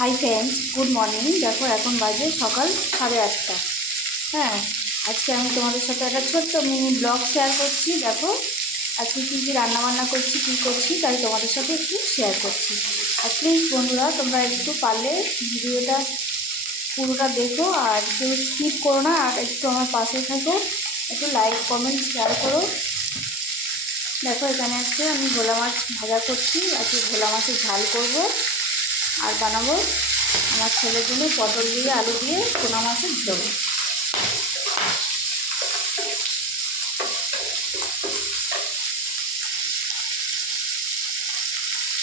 Hi friends, good morning. দেখো এখন বাজে সকাল 8:30। হ্যাঁ, আজকে আমি তোমাদের সাথে একটা ছোট্ট মিনি ব্লগ শেয়ার করছি। দেখো আজকে কী কী রান্নাবান্না করছি, কী করছি, তাই তোমাদের সাথে একটু শেয়ার করছি। আর প্লিজ বন্ধুরা, তোমরা একটু পারলে ভিডিওটা পুরোটা দেখো আর কেউ স্কিপ করো না, আর একটু আমার পাশে থাকো, একটু লাইক কমেন্ট শেয়ার করো। দেখো এখানে আজকে আমি ভোলা মাছ ভাজা করছি। আজকে ভোলা মাছের ঝাল করব আর বানাবো আমার ছেলের জন্য পটল দিয়ে আলু দিয়ে পোনা মাছের ঝোল।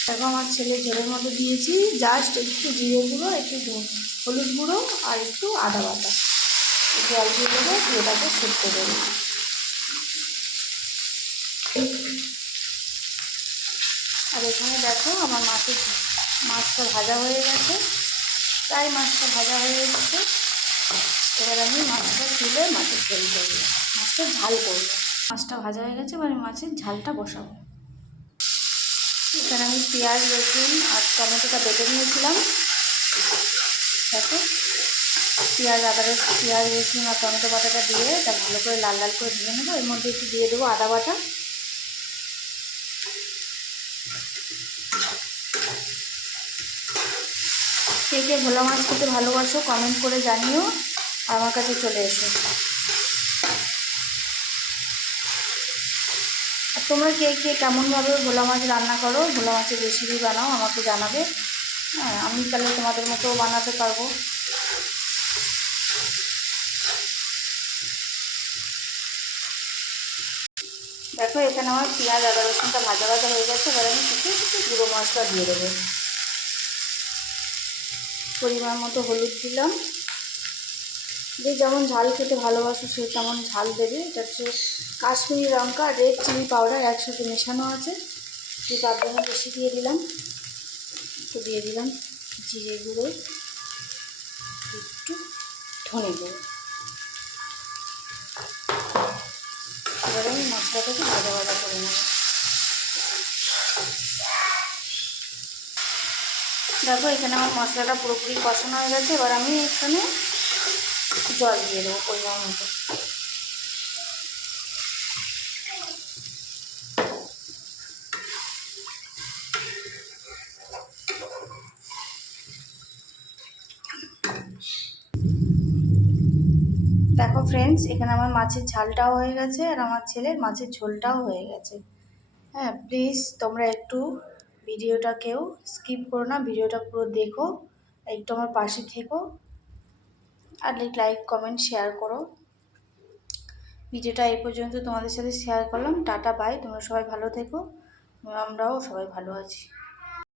দেখো আমার ছেলের ঝোলের মধ্যে দিয়েছি জাস্ট একটু জিরে গুঁড়ো, একটু হলুদ গুঁড়ো আর একটু আদা বাটা। জল দিয়ে দেবো, এটাকে সেদ্ধ দেবো। আর এখানে দেখো আমার মাছটা ভাজা হয়ে গেছে, প্রায় মাছটা ভাজা হয়ে গেছে। এবার আমি মাছটা তুলে মাছের ঝোল করবো, মাছটা ঝাল করবো। মাছটা ভাজা হয়ে গেছে, এবার আমি মাছের ঝালটা বসাবো। এখানে আমি পেঁয়াজ, রসুন আর টমেটোটা বেটে নিয়েছিলাম। দেখো পেঁয়াজ রসুন আর টমেটো বাটাটা দিয়ে এটা ভালো করে লাল লাল করে ভেজে নেবো। এর মধ্যে একটু দিয়ে দেবো আদা বাটা। কে কে ভোলা মাছ খেতে ভালোবাসো কমেন্ট করে জানিও, আর আমার কাছে চলে এসো। আর তোমরা কে কে কেমনভাবে ভোলা মাছ রান্না করো, ভোলা মাছের রেসিপি বানাও, আমাকে জানাবে। হ্যাঁ, আমি তাহলে তোমাদের মতো বানাতে পারবো। দেখো এখানে আমার পেঁয়াজ আদা রসুনটা ভাজা ভাজা হয়ে গেছে। এবার আমি কিছু গুঁড়ো মশলা দিয়ে দেবো। পরিমাণ মতো হলুদ দিলাম। যে যেমন ঝাল খেতে ভালোবাসো সে তেমন ঝাল দেবে। এটা হচ্ছে কাশ্মীরি লঙ্কা, রেড চিলি পাউডার একসাথে মেশানো আছে, তার জন্য বেশি দিয়ে দিলাম। একটু দিয়ে দিলাম জিরে গুঁড়ো, একটু ধনে গুঁড়ো। এবার আমি মশলাটাকে ভাজা ভাজা করে নেব। দেখো এখানে আমার মশলাটা পুরোপুরি কষানো হয়ে গেছে। এবার আমি এখানে জল দিয়ে দেবো পরিমাণ মতো। দেখো ফ্রেন্ডস, এখানে আমার মাছের ঝালটাও হয়ে গেছে আর আমার ছেলের মাছের ঝোলটাও হয়ে গেছে। হ্যাঁ, প্লিজ তোমরা একটু ভিডিওটা কেউ স্কিপ করো না, ভিডিওটা পুরো দেখো, একটু আমার পাশে থেকো আর লাইক কমেন্ট শেয়ার করো। ভিডিওটা এই পর্যন্ত তোমাদের সাথে শেয়ার করলাম। টাটা বাই, তোমরা সবাই ভালো থেকো, আমরাও সবাই ভালো আছি।